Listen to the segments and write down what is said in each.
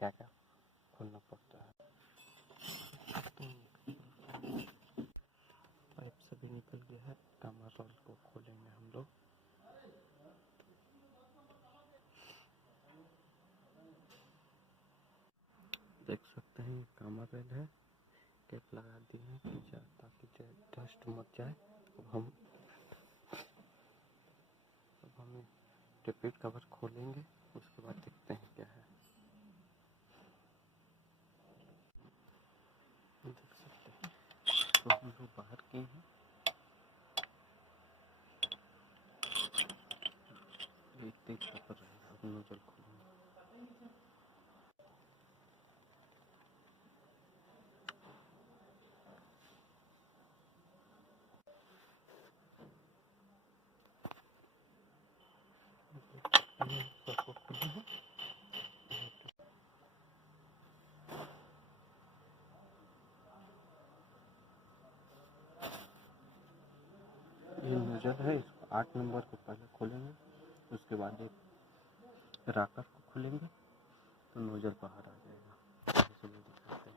क्या क्या खोलना पड़ता है। पाइप सभी निकल गया है, कामा रोल को खोलेंगे हम लोग। देख सकते हैं कामा बेल है, टेप लगा दिए हैं ताकि डस्ट मत जाए। अब हम टेपेट कवर खोलेंगे, उसके बाद देखते हैं क्या है। देख सकते हैं तो हम लोग बाहर किए हैं, एक तेज पकड़ रहे हैं। अब नोजल खोलेंगे। ये नोजल है, इसको 8 नंबर को पहले खोलेंगे, उसके बाद एक राकर को खोलेंगे तो नोजल बाहर आ जाएगा। ऐसे भी दिखाते हैं।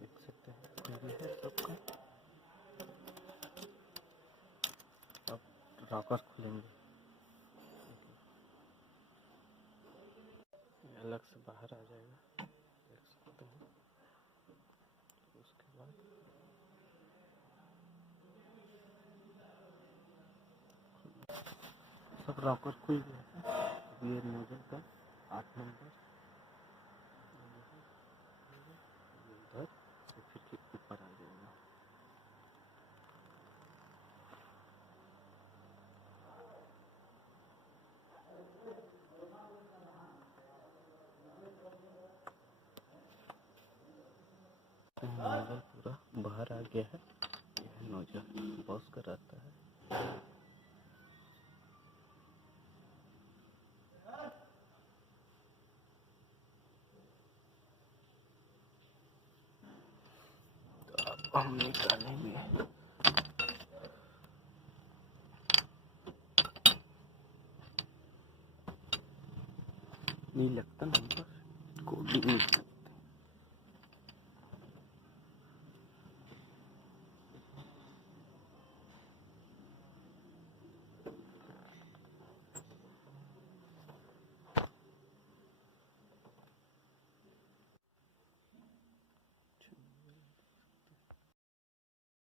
देख सकते हैं ये है सबका। अब राकर खोलेंगे, अलग से बाहर आ जाएगा, देख सकते हैं। उसके बाद सब रॉकर खुल गया है। ये नोजल का 8 नंबर इधर से फिर ऊपर आ जाएगा। नोजल पूरा बाहर आ गया है। यह नोजल बॉस का रहता है। तो अब हम निकालेंगे। नहीं लगता ना।